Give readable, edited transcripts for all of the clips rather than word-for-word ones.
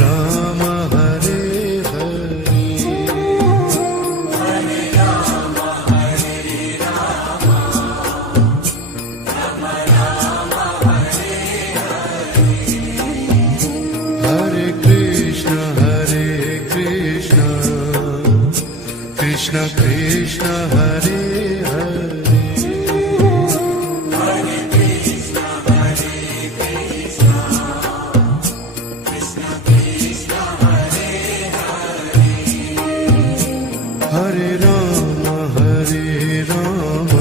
Ram Hare Hare Hare Krishna Krishna Krishna Hare Hare Hare Ram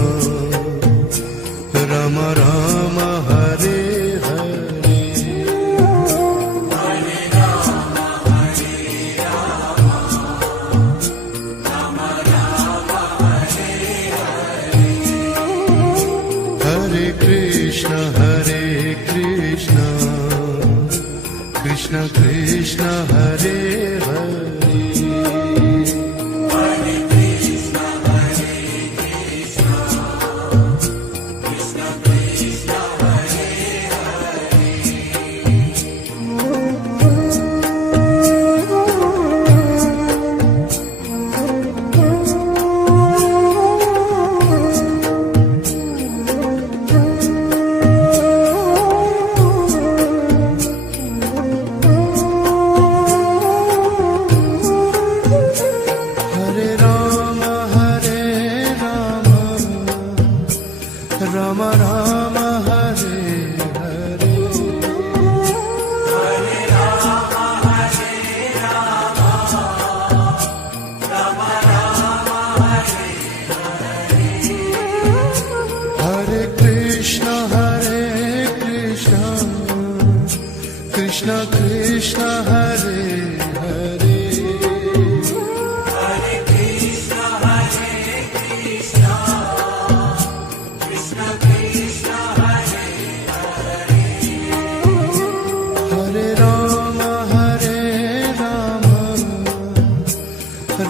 Ram Ram Hare Hare Hare Krishna Krishna Krishna Hare Hare Ram Ram Hare Hare Hare Krishna Krishna Krishna Hare Hare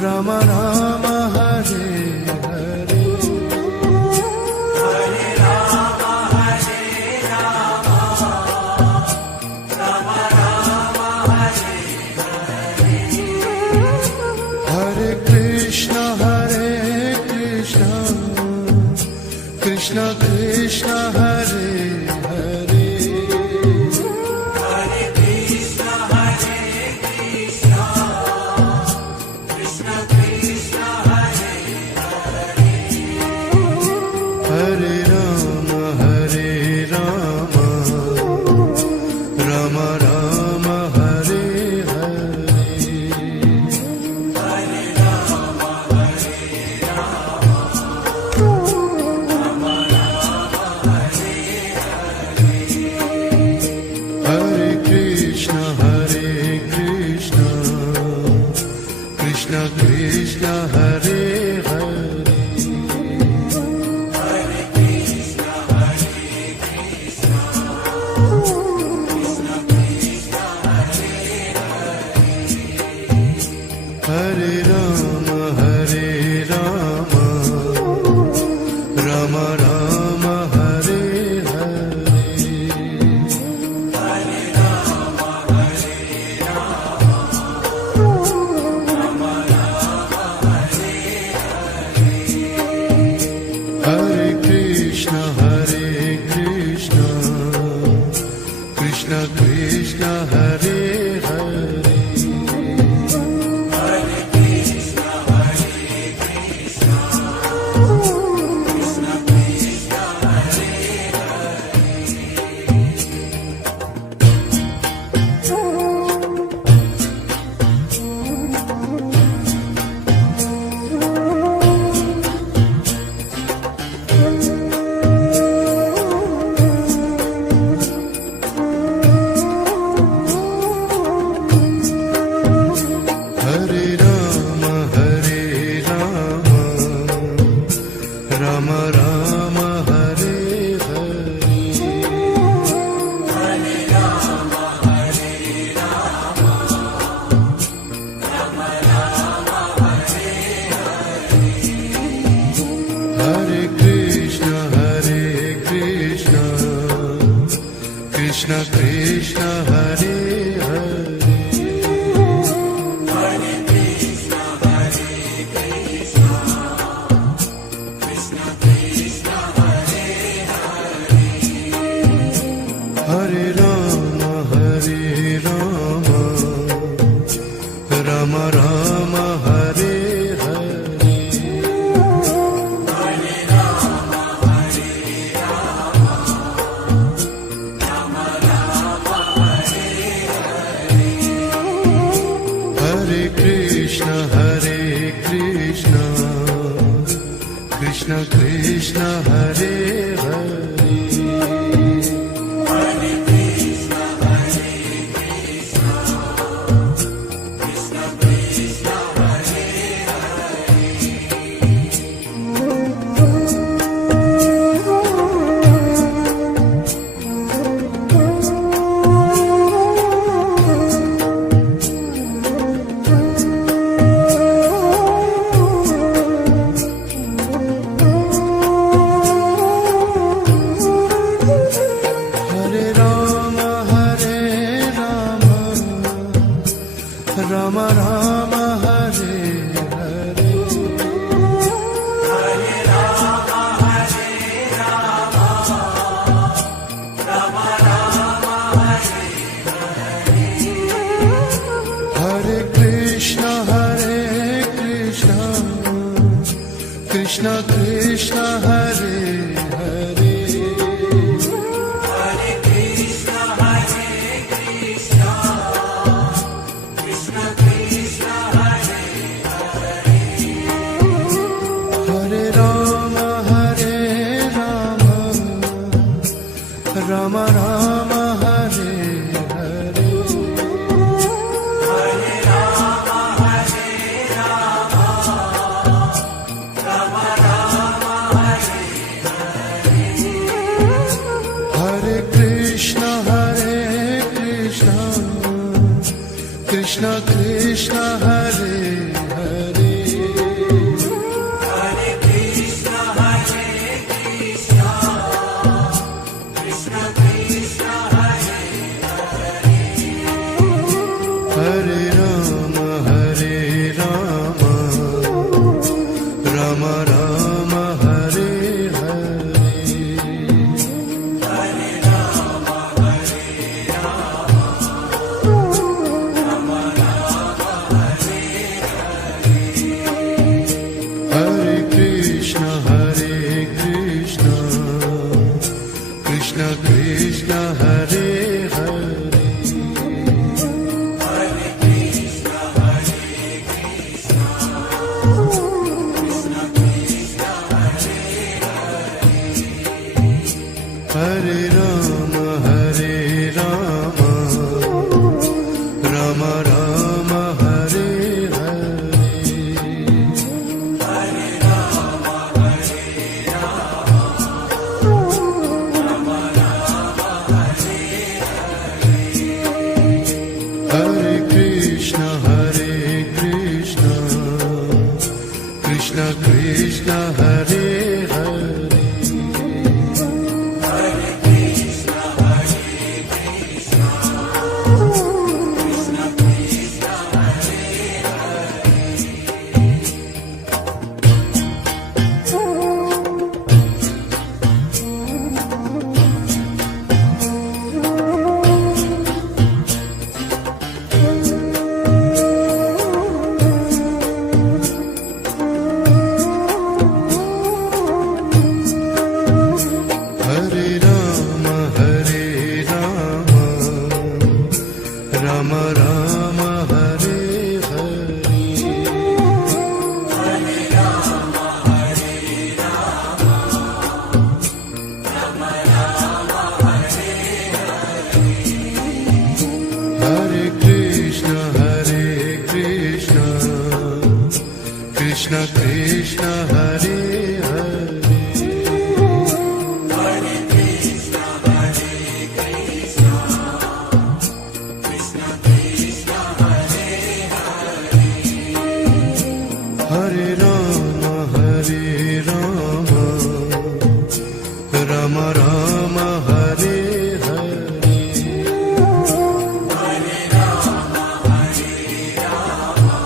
Ram Ram Hare Hare Hare Krishna Krishna Krishna Hare Hare Hare Ram Ram Ram Hare Hare Hare Krishna Krishna Krishna Hare Hare Hare Ram Ram Ram Hare Hare Hare Krishna Krishna Krishna Hare Hare Ram Ram Hare Hare Hare Krishna Krishna Krishna Hare Hare Hare Krishna, Krishna Krishna, Hare Hare. Rama Rama, Hare Hare. Hare Rama, Hare Rama, Rama Rama, Hare Hare. Hare Krishna, Krishna Krishna, Hare Hare. Hare Krishna, Krishna Krishna, Hare Hare. Hare Rama, Rama Rama, Hare Hare. Hare Rama, Hare Rama, Rama Rama, Hare Hare. Hare Krishna, Krishna Krishna, Hare Hare. Hare Krishna, Krishna Krishna, Hare Hare. Hare Rama, Rama Rama, Hare Hare. Hare Rama, Hare Rama, Rama Rama, Hare Hare. Hare Krishna, Krishna Krishna, Hare Hare. Hare Krishna, Krishna Krishna Krishna, Hare Hare. Hare Rama, Rama Rama, Hare Hare. Hare Rama, Hare Rama, Rama Rama, Hare Hare. Hare Krishna, Krishna Krishna, Hare Hare. Hare Krishna, Krishna Krishna Krishna, Hare Hare Rama, Rama Rama, Hare Hare. Hare Rama, Hare Rama, Rama Rama, Hare Hare. Hare Krishna, Krishna Krishna, Hare Hare. Hare Krishna, Krishna Krishna Krishna, Hare Hare. Hare Rama, Rama Rama, Hare Hare. Hare Rama, Hare Rama,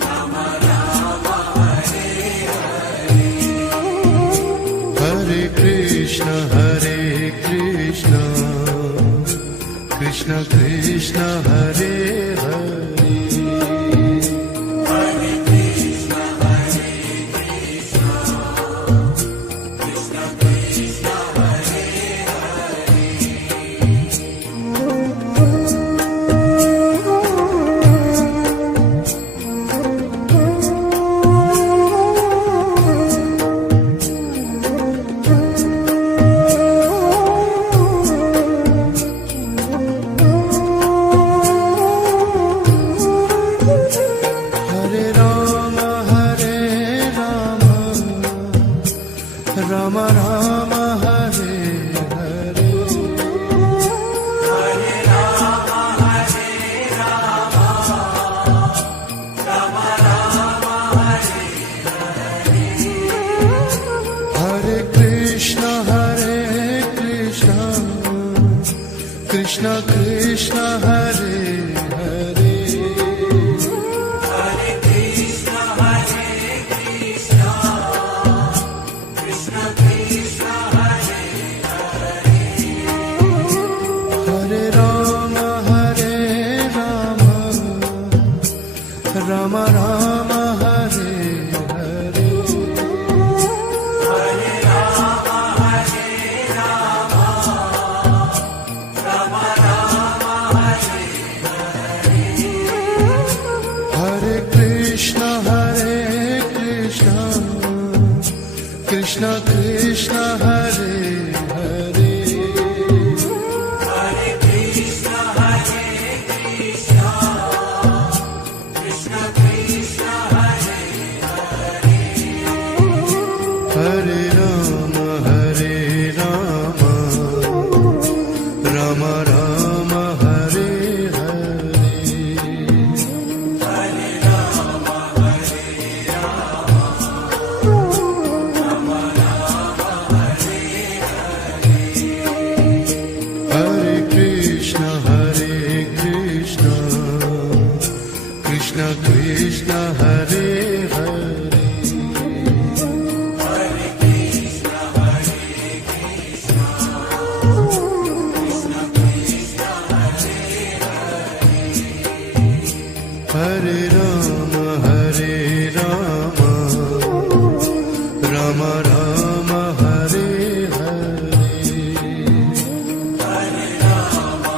Rama Rama, Hare Ram Ram Hare Hare Hare Ram Ram Ram Hare Hare Krishna Krishna Krishna Hare Hare Hare Krishna Krishna Krishna Hare Hare Ram Ram Ram Hare Hare Hare Ram Hare Krishna Krishna Krishna Hare Hare Hare Krishna Krishna Krishna Hare Hare Ram Ram Ram Hare Hare Hare Ram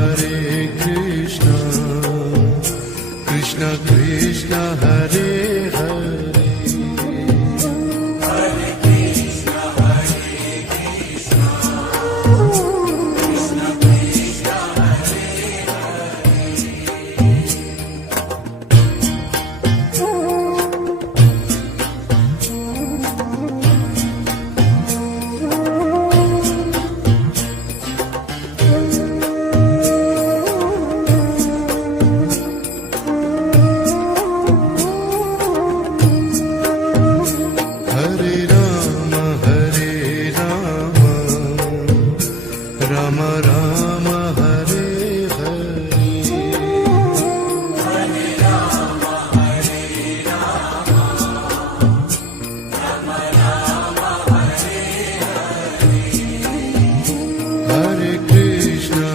Hare Krishna Krishna Krishna Hare Hare Hare Krishna Krishna Krishna Hare Hare Ram Ram Ram Hare Hare Hare Ram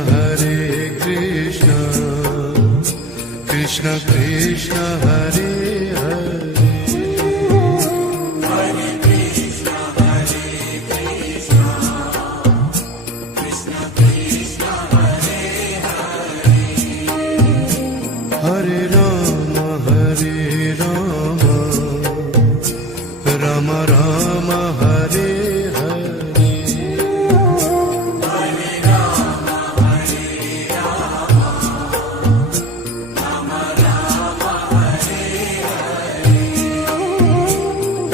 Hare Krishna Krishna Krishna Hare Hare Hare Krishna Krishna Krishna Hare Hare Ram Ram Ram Hare Hare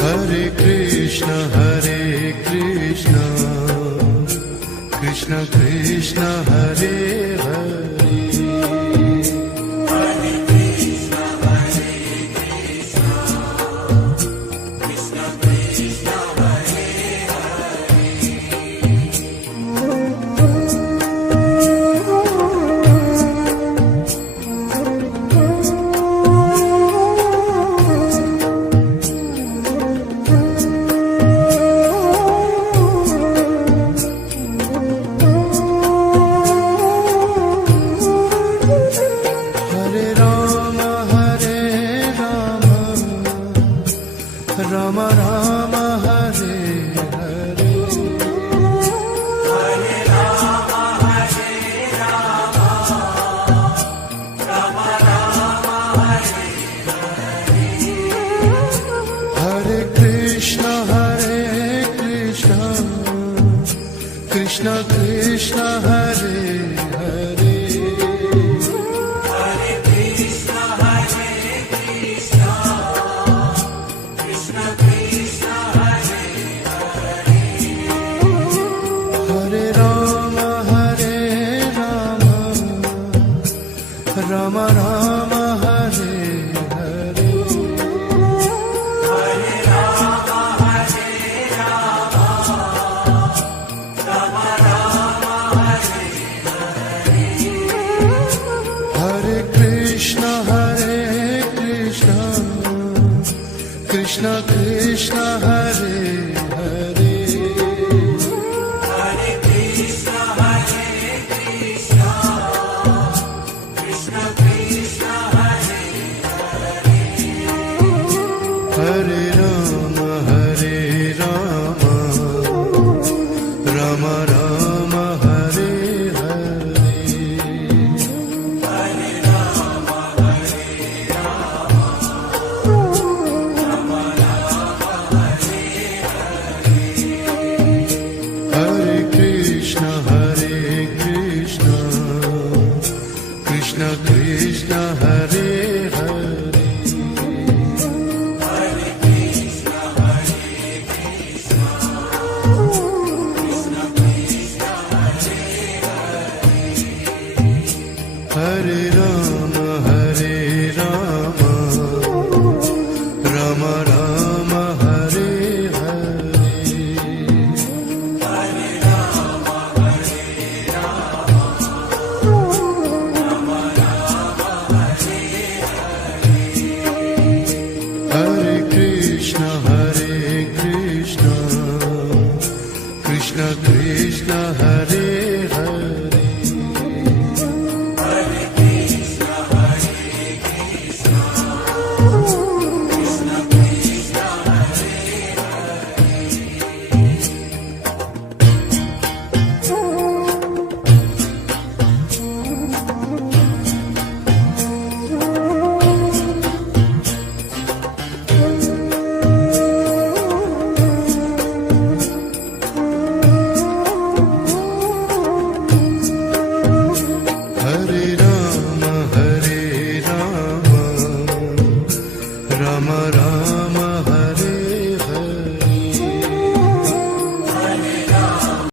Hare Ram Hare Krishna Krishna Krishna Hare Hare Hare Krishna Krishna Krishna Hare Hare Ram Ram Ram Hare Hare Hare Ram Ram Ram Hare Hare Krishna Krishna Krishna Hare Hare Hare Krishna Krishna Krishna Hare Hare Ram Ram Ram Hare Hare Hare Ram Ram Ram Hare Hare Krishna Krishna Krishna Hare